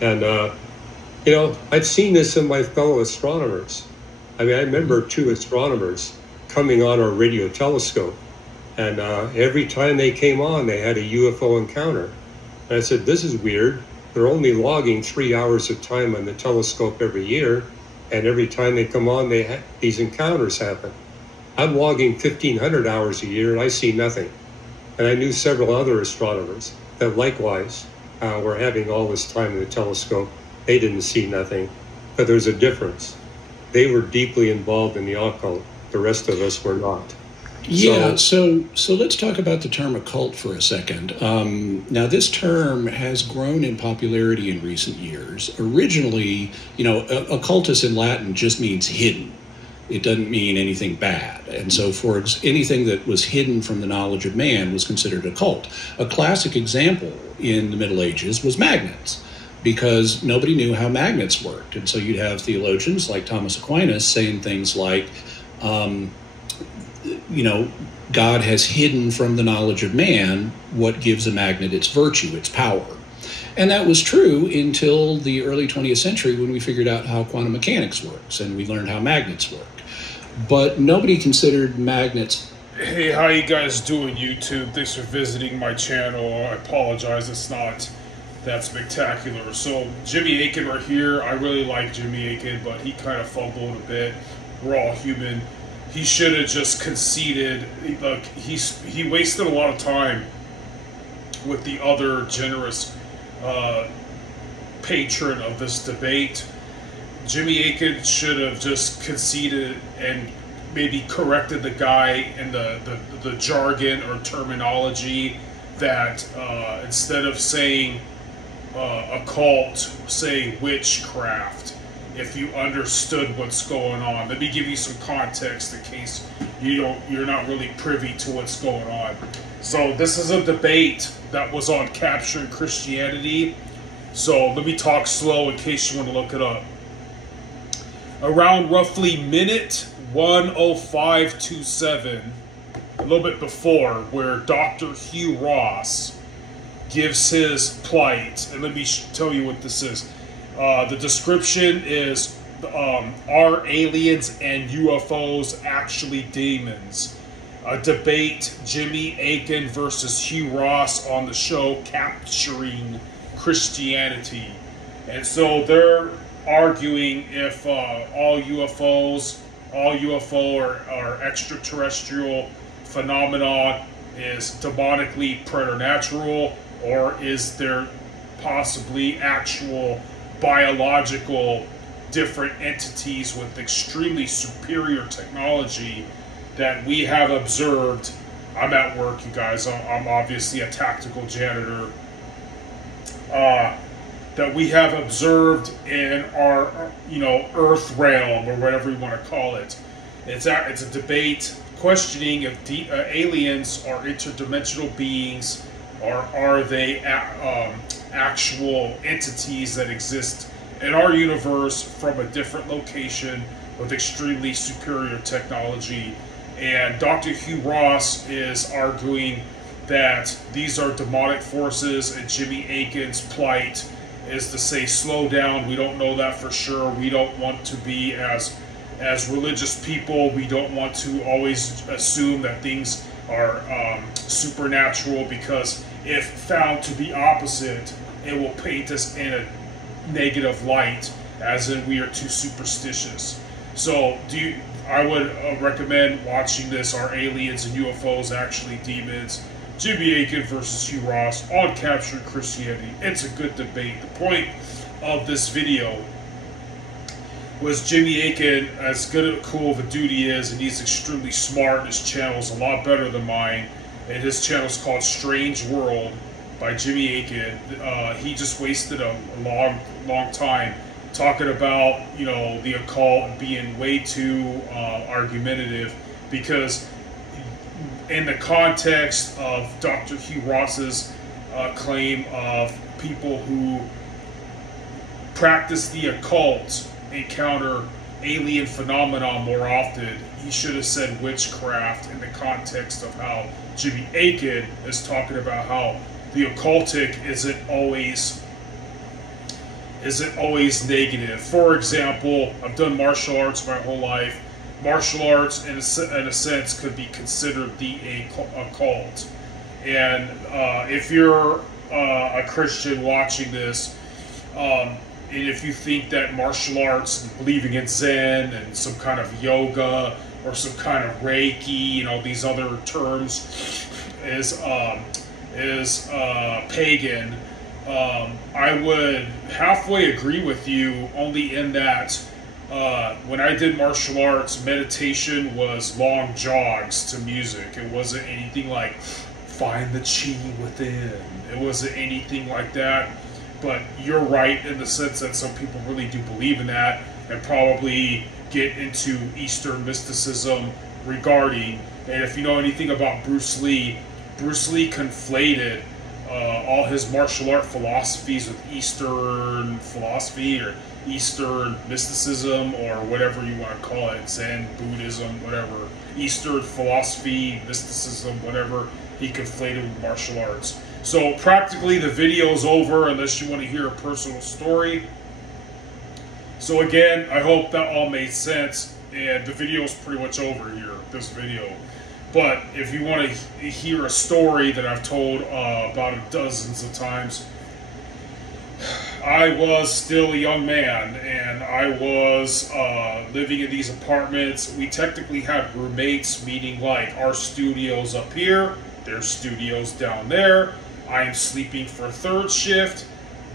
And, I've seen this in my fellow astronomers. I mean, I remember two astronomers coming on our radio telescope, and every time they came on, they had a UFO encounter. And I said, this is weird. They're only logging 3 hours of time on the telescope every year, and every time they come on, these encounters happen. I'm logging 1,500 hours a year, and I see nothing. And I knew several other astronomers that likewise were having all this time in the telescope. They didn't see nothing, but there's a difference. They were deeply involved in the occult. The rest of us were not. Yeah, so let's talk about the term occult for a second. Now, this term has grown in popularity in recent years. Originally, occultus in Latin just means hidden. It doesn't mean anything bad. And so for anything that was hidden from the knowledge of man was considered occult. A classic example in the Middle Ages was magnets, because nobody knew how magnets worked. And so you'd have theologians like Thomas Aquinas saying things like, God has hidden from the knowledge of man what gives a magnet its virtue, its power. And that was true until the early 20th century, when we figured out how quantum mechanics works and we learned how magnets work. But nobody considered magnets. Hey, how you guys doing, YouTube? Thanks for visiting my channel. I apologize, it's not that spectacular. So Jimmy Akin right here. I really like Jimmy Akin, but he kind of fumbled a bit. We're all human. He should have just conceded. Look, he wasted a lot of time with the other generous patron of this debate. Jimmy Akin should have just conceded and maybe corrected the guy in the jargon or terminology that instead of saying occult, say witchcraft, if you understood what's going on. Let me give you some context in case you're not really privy to what's going on. So this is a debate that was on Capturing Christianity. So let me talk slow in case you want to look it up. Around roughly minute 1:05:27, a little bit before, where Dr. Hugh Ross gives his plight, and let me tell you what this is. The description is, are aliens and UFOs actually demons? A debate, Jimmy Akin versus Hugh Ross on the show Capturing Christianity. And so they're arguing if all UFO or extraterrestrial phenomenon is demonically preternatural, or is there possibly actual biological different entities with extremely superior technology that we have observed. I'm at work, you guys. I'm obviously a tactical janitor. That we have observed in our, Earth realm, or whatever you want to call it. It's a debate questioning if aliens are interdimensional beings, or are they actual entities that exist in our universe from a different location with extremely superior technology. And Dr. Hugh Ross is arguing that these are demonic forces, and Jimmy Akin's plight is to say, slow down, we don't know that for sure. We don't want to be, as religious people, we don't want to always assume that things are supernatural, because if found to be opposite, it will paint us in a negative light, as in we are too superstitious. So I would recommend watching this. Are aliens and UFOs actually demons? Jimmy Akin versus Hugh Ross on Capturing Christianity. It's a good debate. The point of this video was Jimmy Akin, as good and cool of a dude he is, and he's extremely smart, and his channel is a lot better than mine, and his channel is called Strange World by Jimmy Akin. He just wasted a long time talking about, the occult and being way too argumentative, because in the context of Dr. Hugh Ross's claim of people who practice the occult encounter alien phenomena more often, he should have said witchcraft in the context of how Jimmy Akin is talking about how the occultic isn't always isn't always negative. For example, I've done martial arts my whole life. Martial arts, in a sense, could be considered a cult. And if you're a Christian watching this, and if you think that martial arts and believing in Zen and some kind of yoga or some kind of Reiki, these other terms, is pagan, I would halfway agree with you, only in that when I did martial arts, meditation was long jogs to music. It wasn't anything like find the chi within. It wasn't anything like that. But you're right in the sense that some people really do believe in that and probably get into Eastern mysticism regarding. And if you know anything about Bruce Lee conflated all his martial art philosophies with Eastern philosophy or Eastern mysticism or whatever you want to call it, Zen, Buddhism, whatever, Eastern philosophy, mysticism, whatever, he conflated with martial arts. So practically the video is over unless you want to hear a personal story. So again, I hope that all made sense, and the video is pretty much over here, this video. But if you want to hear a story that I've told about dozens of times, I was still a young man, and I was living in these apartments. We technically had roommates, meaning like our studio's up here, their studio's down there. I am sleeping for third shift.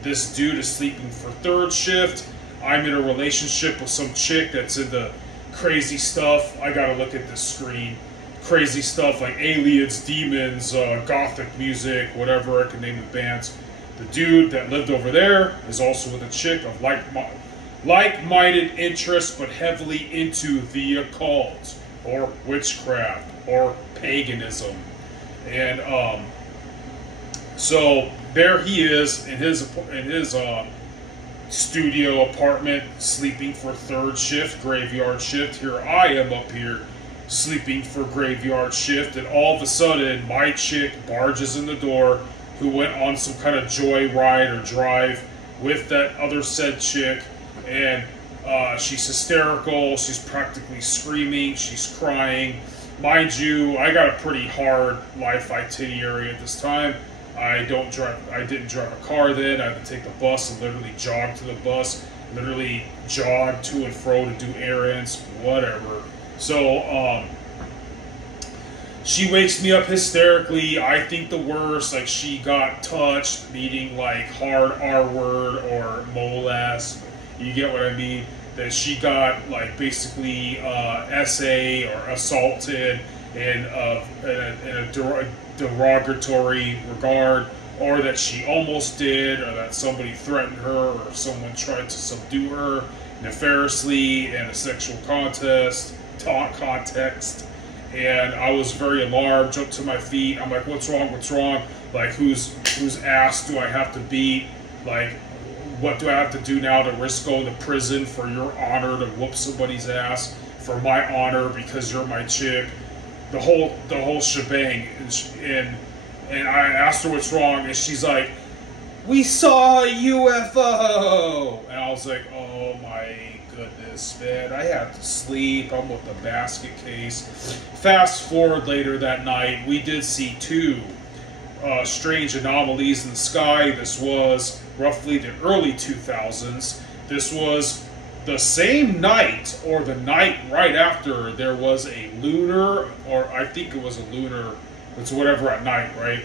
This dude is sleeping for third shift. I'm in a relationship with some chick that's into crazy stuff. I gotta look at the screen. Crazy stuff like aliens, demons, gothic music, whatever. I can name the bands. The dude that lived over there is also with a chick of like-minded interests, but heavily into the occult or witchcraft or paganism. And so there he is in his studio apartment, sleeping for third shift, graveyard shift. Here I am up here, sleeping for graveyard shift, and all of a sudden my chick barges in the door, who went on some kind of joyride or drive with that other said chick, and she's hysterical, she's practically screaming, she's crying. Mind you, I got a pretty hard life itinerary at this time. I didn't drive a car then. I had to take the bus and literally jog to the bus, literally jog to and fro to do errands, whatever. So, she wakes me up hysterically. I think the worst, like she got touched, meaning like hard R word or molass. You get what I mean? That she got like basically SA or assaulted in a derogatory regard, or that she almost did, or that somebody threatened her, or someone tried to subdue her nefariously in a sexual context. And I was very alarmed, jumped to my feet. I'm like, what's wrong? Like, whose ass do I have to beat? Like, what do I have to do now to risk going to prison for your honor, to whoop somebody's ass for my honor because you're my chick? The whole shebang. And I asked her what's wrong, and she's like, we saw a UFO. And I was like, oh my goodness, man, I have to sleep. I'm with the basket case. Fast forward later that night, we did see two strange anomalies in the sky. This was roughly the early 2000s. This was the same night, or the night right after, there was a lunar, or I think it was a lunar, it's whatever at night, right?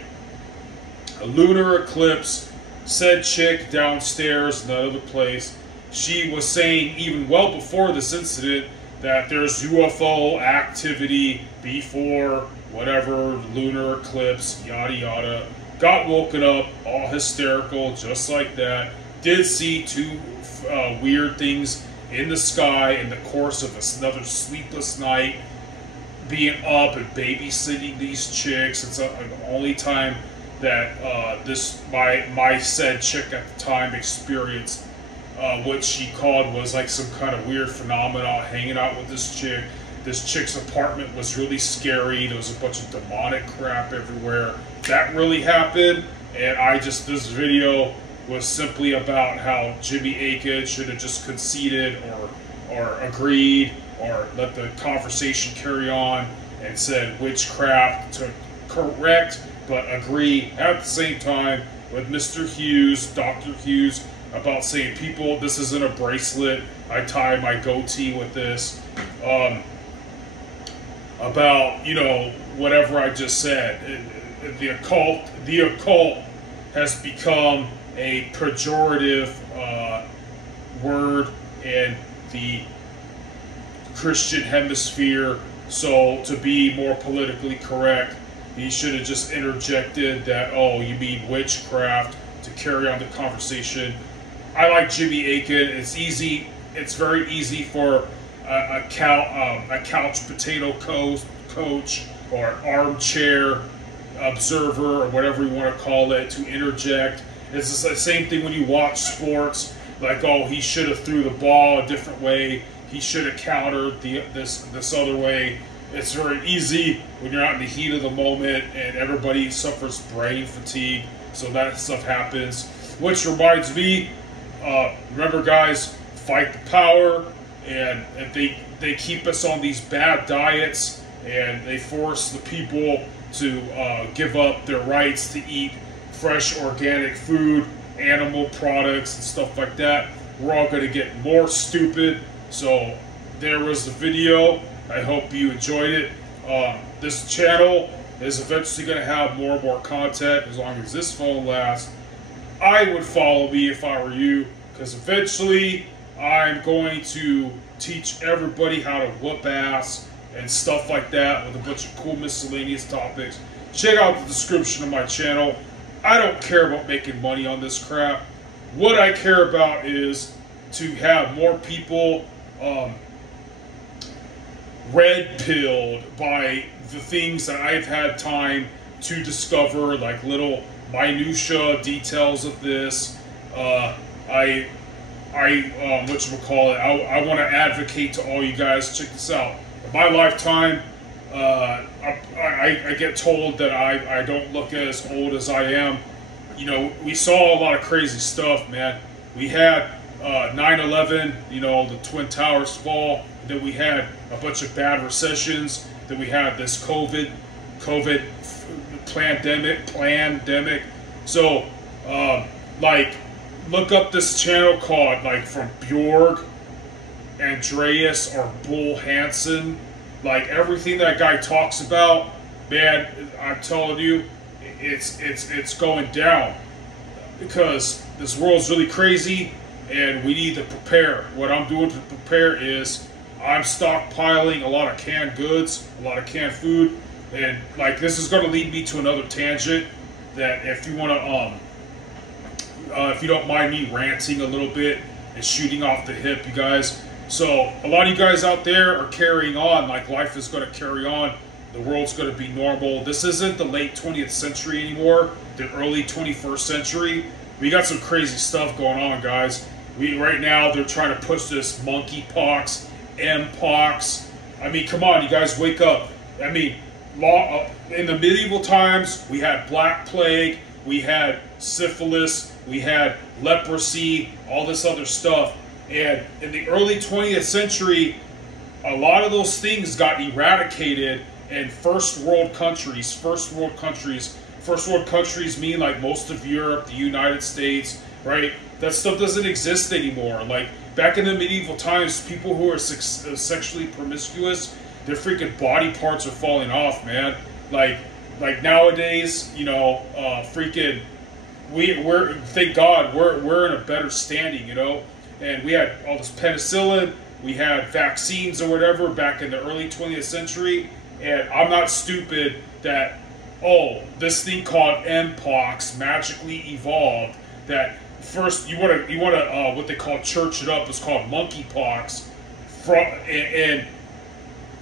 A lunar eclipse. Said chick downstairs in that other place, she was saying even well before this incident that there's UFO activity before whatever lunar eclipse, yada yada. Got woken up, all hysterical, just like that. Did see two weird things in the sky in the course of another sleepless night. Being up and babysitting these chicks. It's the only time that my said chick at the time experienced what she called was like some kind of weird phenomenon, hanging out with this chick. This chick's apartment was really scary. There was a bunch of demonic crap everywhere. That really happened, and this video was simply about how Jimmy Aiken should have just conceded or agreed or let the conversation carry on and said witchcraft to correct but agree at the same time with Mr. Hughes, Dr. Hughes, about saying, people, this isn't a bracelet. I tie my goatee with this. About, you know, whatever I just said. The occult has become a pejorative word in the Christian hemisphere. So to be more politically correct, he should have just interjected that, oh, you mean witchcraft, to carry on the conversation. I like Jimmy Aiken. It's easy. It's very easy for a couch potato coach or armchair observer or whatever you want to call it to interject. It's the same thing when you watch sports. Like, oh, he should have threw the ball a different way. He should have countered this other way. It's very easy when you're out in the heat of the moment and everybody suffers brain fatigue. So that stuff happens. Which reminds me, remember guys, fight the power. And if they keep us on these bad diets and they force the people to give up their rights to eat fresh organic food, animal products and stuff like that, we're all going to get more stupid. So there was the video. I hope you enjoyed it. This channel is eventually going to have more and more content as long as this phone lasts. I would follow me if I were you, because eventually I'm going to teach everybody how to whoop ass and stuff like that with a bunch of cool miscellaneous topics. Check out the description of my channel. I don't care about making money on this crap. What I care about is to have more people red-pilled by the things that I've had time to discover, like little minutia details of this. I want to advocate to all you guys. Check this out. In my lifetime, I get told that I don't look as old as I am. You know, we saw a lot of crazy stuff, man. We had 9/11, you know, the Twin Towers fall. Then we had a bunch of bad recessions. Then we had this COVID pandemic. So, like, look up this channel called, like, from Bjorg, Andreas, or Bull Hansen. Like, everything that guy talks about, man, I'm telling you, it's going down. Because this world's really crazy, and we need to prepare. What I'm doing to prepare is I'm stockpiling a lot of canned goods, a lot of canned food, and, like, this is going to lead me to another tangent that if you want to, if you don't mind me ranting a little bit and shooting off the hip, you guys. So a lot of you guys out there are carrying on, like life is going to carry on. The world's going to be normal. This isn't the late 20th century anymore, the early 21st century. We got some crazy stuff going on, guys. Right now, they're trying to push this monkeypox, mpox. I mean, come on, you guys, wake up. I mean, in the medieval times, we had Black Plague, we had syphilis, we had leprosy, all this other stuff. And in the early 20th century, a lot of those things got eradicated in first world countries. First world countries mean like most of Europe, the United States, right? That stuff doesn't exist anymore. Like back in the medieval times, people who are sexually promiscuous, their freaking body parts are falling off, man. Like nowadays, you know, freaking, we're thank God we're in a better standing, you know. And we had all this penicillin, we had vaccines or whatever back in the early 20th century. And I'm not stupid that, oh, this thing called mpox magically evolved. That first you want to what they call church it up. It's called monkeypox, and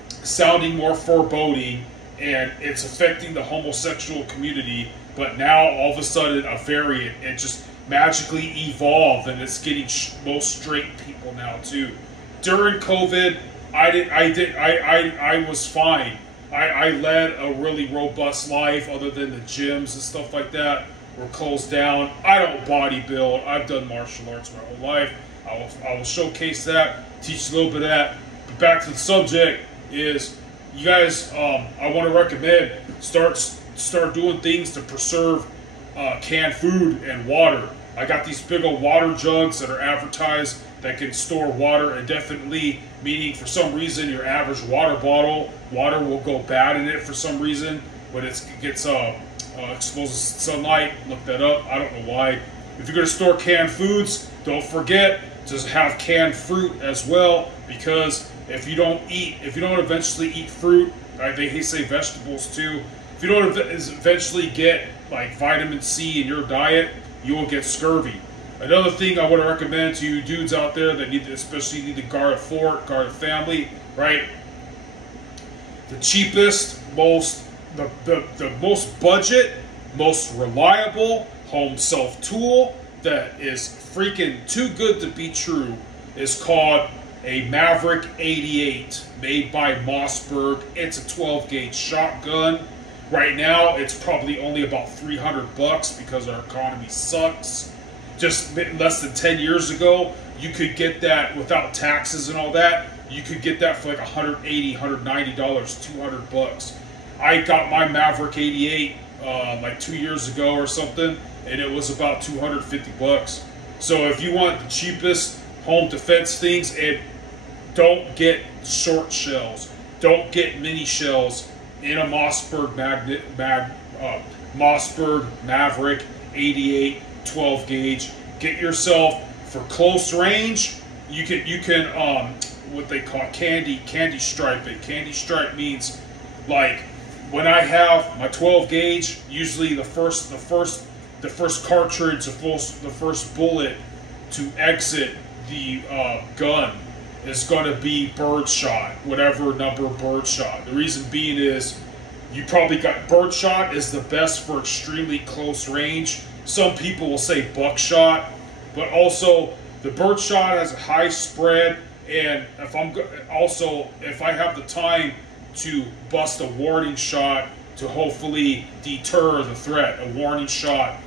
sounding more foreboding, and it's affecting the homosexual community. But now all of a sudden a variant, it just magically evolved, and it's getting most straight people now too. During COVID, I was fine. I led a really robust life other than the gyms and stuff like that. were closed down. I don't bodybuild. I've done martial arts my whole life. I will showcase that, teach a little bit of that. But back to the subject is, you guys, I want to recommend start doing things to preserve canned food and water. I got these big old water jugs that are advertised that can store water indefinitely, meaning for some reason your average water bottle, water will go bad in it for some reason when it gets exposed to sunlight. Look that up. I don't know why. If you're going to store canned foods, don't forget to have canned fruit as well, because if you don't eventually eat fruit, they say vegetables too. If you don't eventually get like vitamin C in your diet, you will get scurvy. Another thing I want to recommend to you dudes out there that especially need to guard a fort, guard a family, right? The cheapest, the most budget, most reliable home self tool that is freaking too good to be true is called a Maverick 88, made by Mossberg. It's a 12 gauge shotgun. Right now, it's probably only about $300 because our economy sucks. Just less than 10 years ago, you could get that without taxes and all that. You could get that for like $180, $190, $200. I got my Maverick 88 like 2 years ago or something, and it was about $250. So if you want the cheapest home defense things, and don't get short shells, don't get mini shells in a Mossberg Mossberg Maverick 88 12 gauge. Get yourself for close range. You can what they call candy stripe it. Candy stripe means like when I have my 12 gauge, usually the first cartridge, the first bullet to exit the gun is going to be birdshot, whatever number birdshot. The reason being is you probably got birdshot is the best for extremely close range. Some people will say buckshot, but also the birdshot has a high spread. And if I have the time to bust a warning shot to hopefully deter the threat, a warning shot,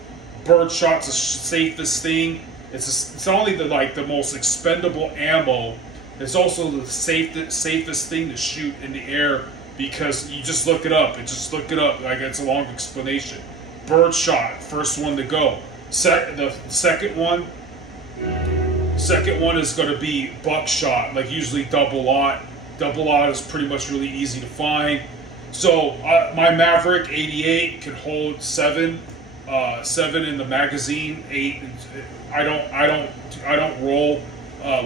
birdshot's the safest thing. It's not only the most expendable ammo. It's also the safest thing to shoot in the air, because you just look it up. Like, it's a long explanation. Birdshot, first one to go. The second one is going to be buckshot, like usually double aught. Double aught is pretty much really easy to find. So my Maverick 88 can hold seven in the magazine. 8. I don't roll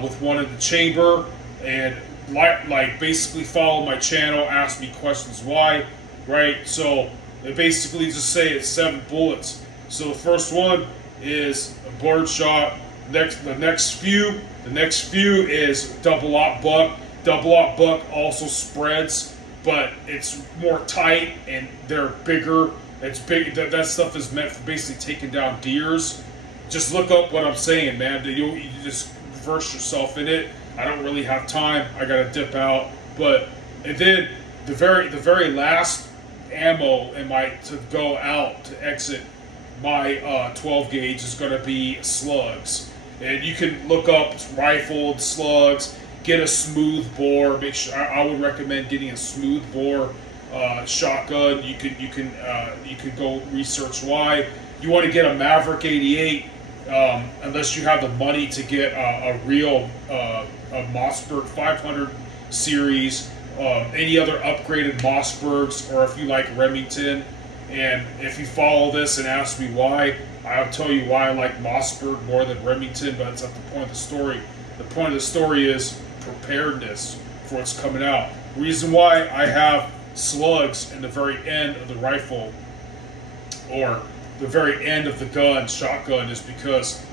with one in the chamber, and like basically follow my channel, ask me questions why, right? So they basically just say it's 7 bullets. So the first one is a birdshot. The next few is double aught buck. Double aught buck also spreads, but it's more tight and they're bigger. It's big. That stuff is meant for basically taking down deers. Just look up what I'm saying, man. You just verse yourself in it. I don't really have time. I gotta dip out. And then the very last ammo to go out to exit my 12 gauge is gonna be slugs. And you can look up rifled slugs. Get a smooth bore. Make sure I would recommend getting a smooth bore shotgun. You could go research why. You want to get a Maverick 88. Unless you have the money to get a real a Mossberg 500 series, any other upgraded Mossbergs, or if you like Remington. And if you follow this and ask me why, I'll tell you why I like Mossberg more than Remington, but it's not the point of the story. The point of the story is preparedness for what's coming out. Reason why I have slugs in the very end of the rifle, or the very end of the gun, shotgun, is because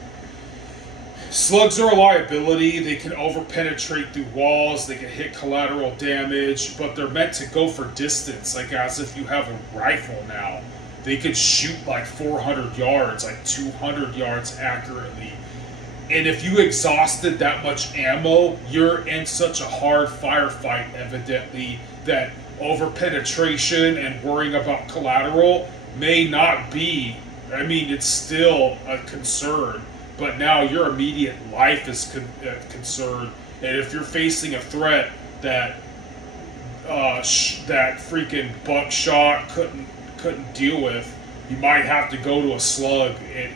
slugs are a liability. They can over-penetrate through walls, they can hit collateral damage, but they're meant to go for distance, like as if you have a rifle now. They could shoot like 400 yards, like 200 yards accurately. And if you exhausted that much ammo, you're in such a hard firefight, evidently, that over-penetration and worrying about collateral may not be I mean, it's still a concern, but now your immediate life is concerned. And if you're facing a threat that that freaking buckshot couldn't deal with, you might have to go to a slug,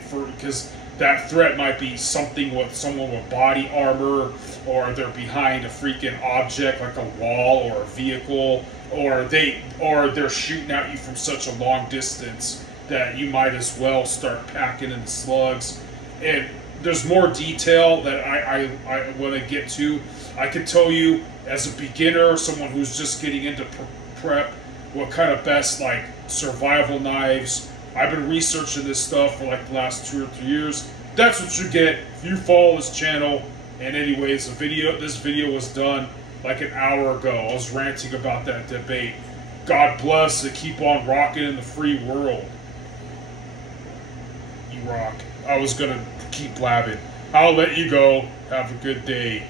because that threat might be something with someone with body armor, or they're behind a freaking object like a wall or a vehicle, or they're shooting at you from such a long distance that you might as well start packing in the slugs. And there's more detail that I want to get to. I can tell you, as a beginner, someone who's just getting into prep, what kind of best like survival knives. I've been researching this stuff for like the last 2 or 3 years. That's what you get if you follow this channel. And anyways, this video was done like an hour ago. I was ranting about that debate. God bless and keep on rocking in the free world. You rock. I was gonna keep blabbing. I'll let you go. Have a good day.